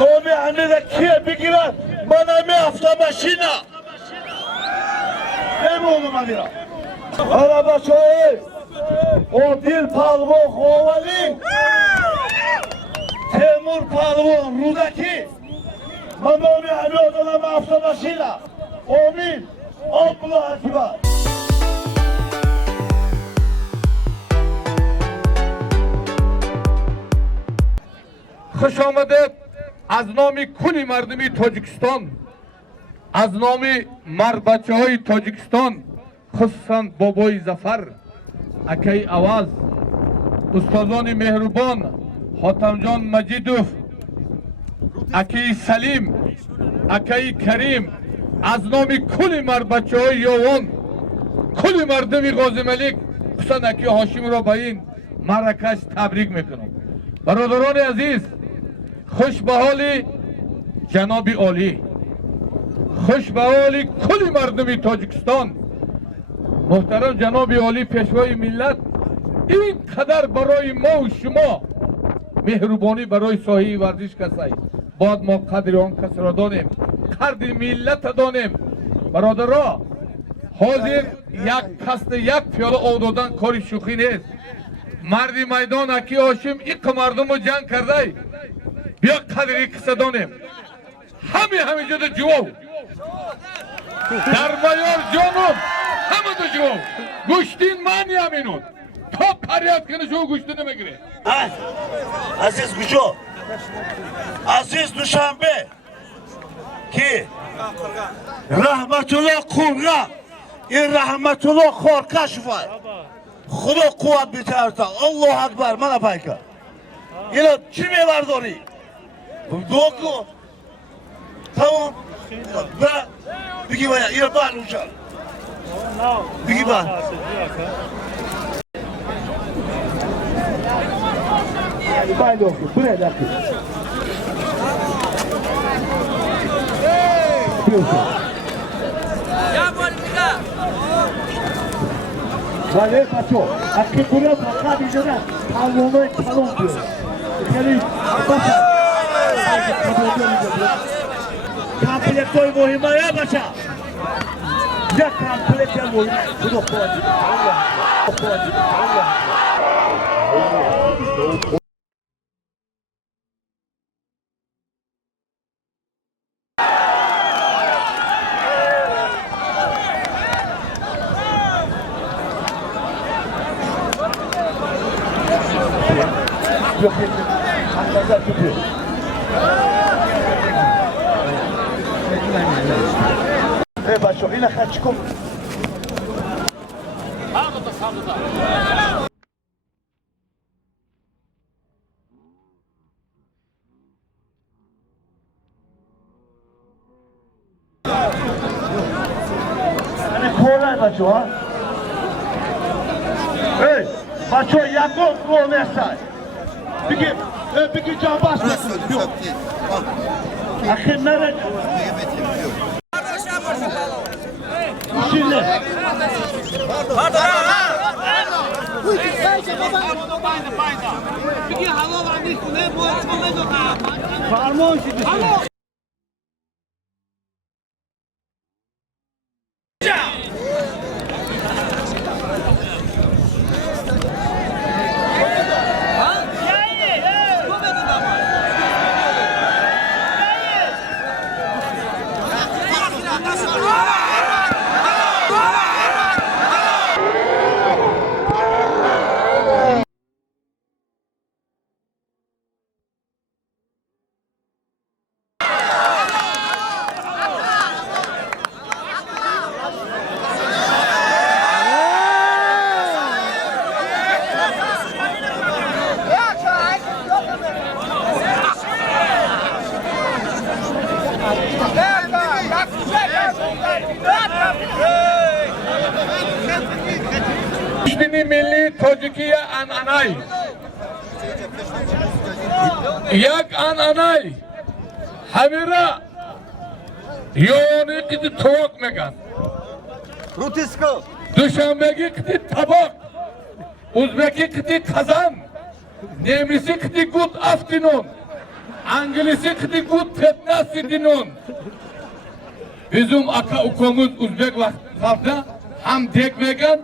نومی همیده کیه بگیرد من همی افتاماشینا نمونو من میرم حالا بچه های عادل پهلوان خواهولی تیمور پهلوان رودکی من نومی همی آدم افتاماشینا امید الله اکبر خوش آمدید از نام کل مردمی تاجیکستان، از نام مرد بچه های تاجیکستان، خصوصا بابای ظفر، اکای آواز، استادان مهربان، حاتم جان مجیدوف، اکای سلیم، اکای کریم، از نام کل مرد بچه های یوان، کل مردمی غازی ملک، خصوصا اکای هاشم را به این مرکش تبریک میکنم. برادران عزیز، خوش به حال جناب عالی، خوش به حال کل مردم تاجیکستان. محترم جناب عالی پیشوای ملت، این قدر برای ما و شما مهربانی برای ساحه ورزش کسایی باید ما قدر آن کس را دانیم، قدر ملت دانیم. برادرها، حاضر یک قصد یک پیاله آب دادن کاری شوخی نیست. مردی میدان اکی هاشم یک مردم رو جنگ کرده، بیا قدری قصه دانیم. همه جده جواب در بیار جانم، همه دو جواب گوشتین معنی همینون تا پریاد کنه شو گوشتی نمیگیره. عزیز گوشو عزیز دوشنبه کی رحمت الله قرغه این رحمت الله خورکه شفای خدا قوت بیترتا الله اکبر من اپایکا اینا چی میبرداری؟ دوکو تمام و بگی باید اینا بر اونجا بگی بر باید دوکو buraya dakika Ya politika. Vale paço akı buraya bakar diyeceğim Allah'ın talon diyor خیلی باشد کامپلیت های مهمه یا باشد یک کامپلیت مهمه خدا خواهد yok anlaza tutuyor. بچه این خرچ کن کولای بچه ها بچه ها یکم کول نستای بگی جان باش اخیر نرد Şimdi. Pardon. ملی تاجیکی انعنای یک انعنای همیرا یونی که توک میگن دوشنبگی که طبق Uzbeki kiti kazan, Nemlisi kiti gut aftinun, Anglisi kiti gut petnasidinun. Bizim aka ukomuz Uzbek halkta hem dekmegan,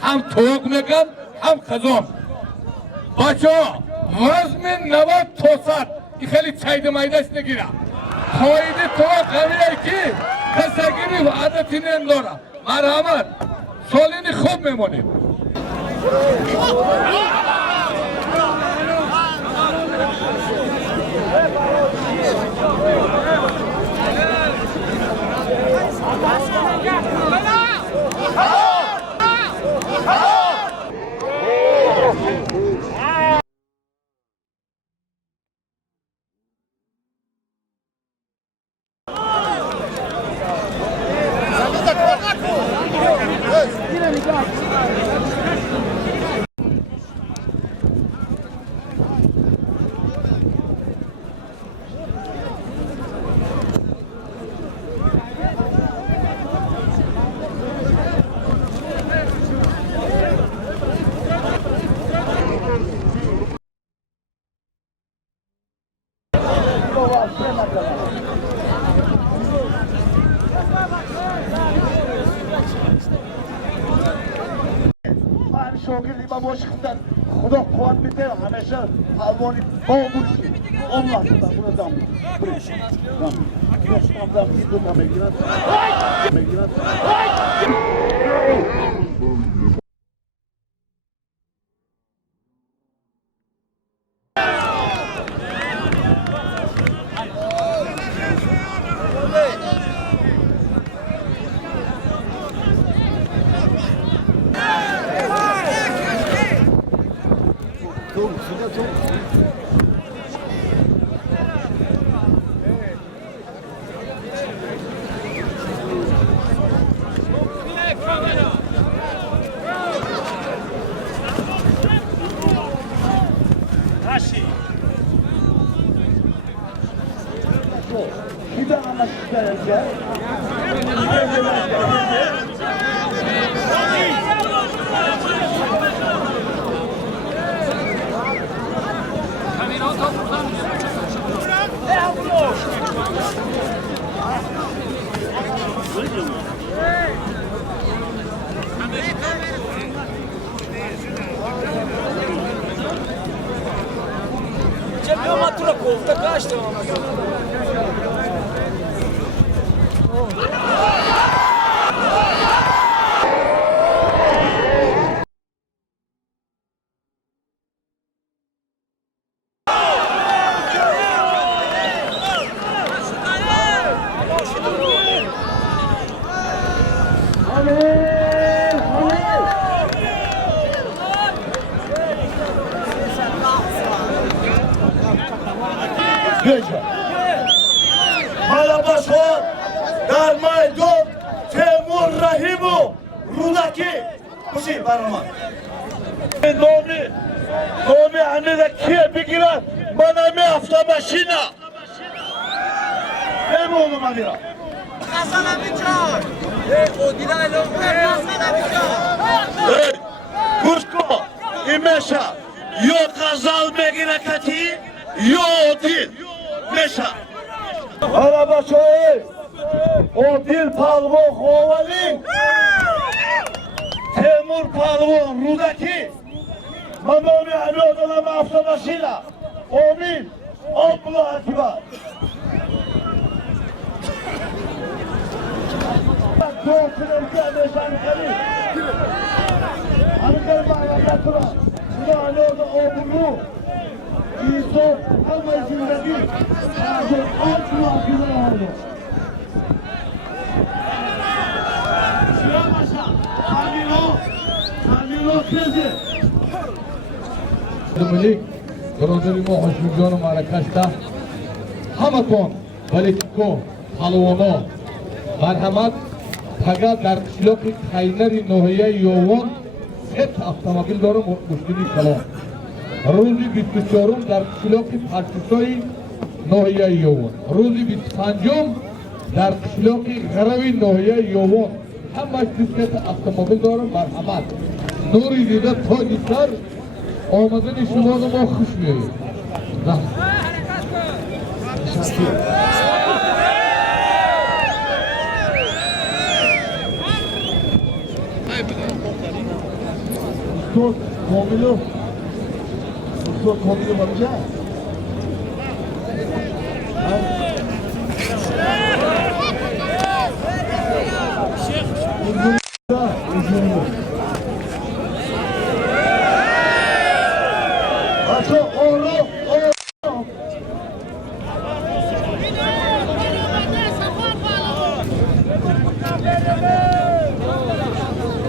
hem toğukmegan, hem kazan. Bacho, vazmin navat tosat, İkhali çaydı maydasına gira. Koydu toğuk kamiye ki, kasagiri ve adetinin dora. Merhamet, solini khub memonim. शौकीन इमाम Washington खुदा कुआत बिते हमेशा हार्मोनिक बहुमुखी Allah da buradan buraya İstanbul'dan bir durum meclis Bir de anlaştıklar önce. C'è una troppo, sta casta. Malabaşo, Darmaydo, Temur Rahimu, Rudaki, Kusi Barama. Nomi annede kiye bigiran, bana mi hafta başına. Ne mi oğlum adira? Kazanamayacak. O dilayla kazanamayacak. Kusko, İmeşa, yok kazal meginakati, yok dil, Meşa. Alabaşoy, o dil palvo kovalin, Temur palvo Rudaki, Manomi Ali odana mafta başıyla, Omin, Abla Akiba. Doğrusun ülke meşanikleri, Anıkar bağlamda turan, Bu da Ali oda obulu, İso, ama izindeki, Sadece altına akıda oldu. Şurabaşa, Kamilo Kezi. Milik, برادری ما هاشمیجان مرکشته همه کن ولیتیکو حلوانا مرحمت پگه در قشلاق خیلر ناحیه یوان 3 автомобیل دارم مشکلی کلان روزی 24 در قشلاق پرچوسای ناحیه یوان روزی 25 در قشلاق غروی ناحیه یوان همش 3 автомобیل دارم مرحمت Nuriye'de tacitler omadın işimonu mohkuşmuyor. Usta komili. Usta komili bakacak. Aço oğlum.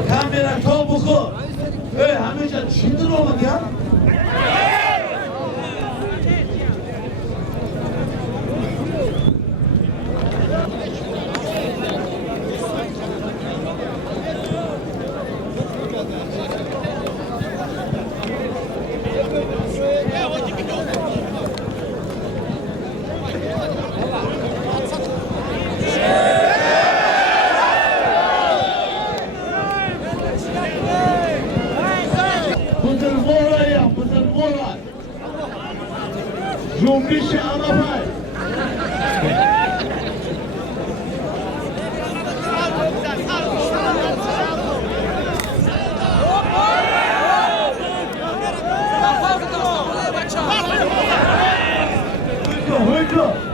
Kamera topuku. Hamica şimdi ne oldu ya? Jumbische Amapay. Hücum.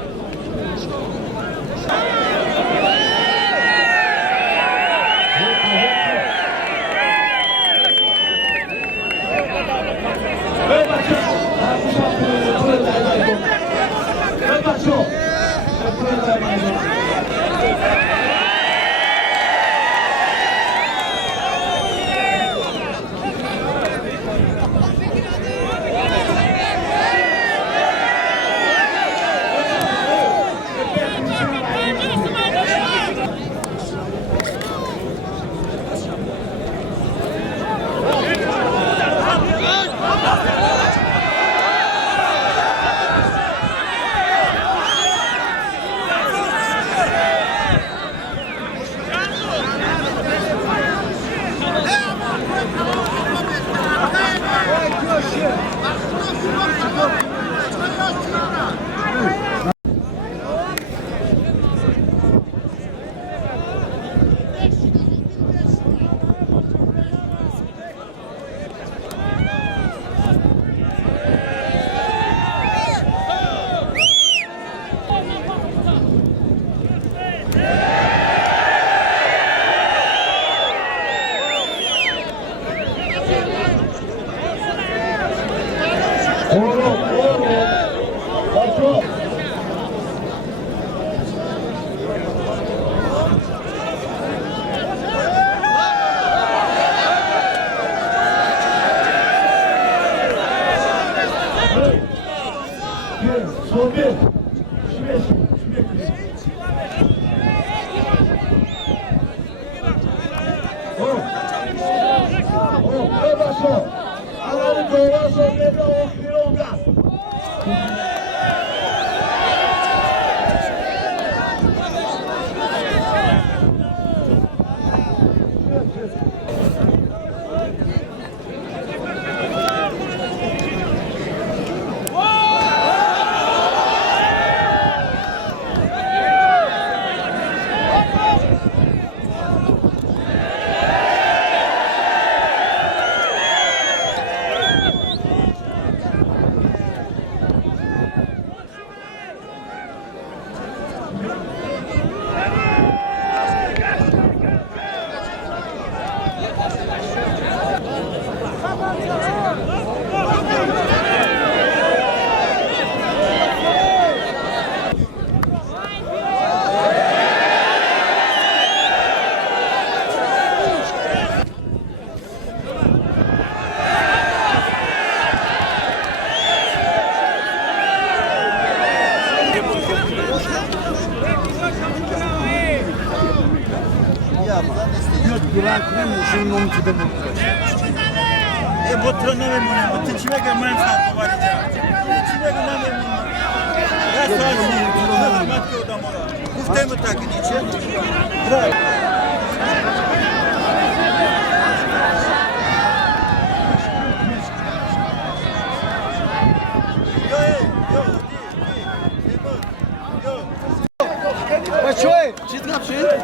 Bachoy, چیز نمیشه؟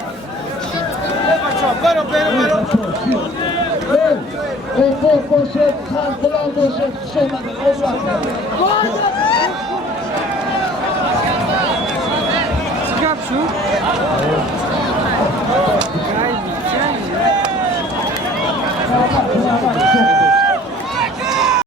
بچه‌ها برو برو. Konfor poşet, sarkılan poşet, şöyle Allah. Çıkar şu. Tamam.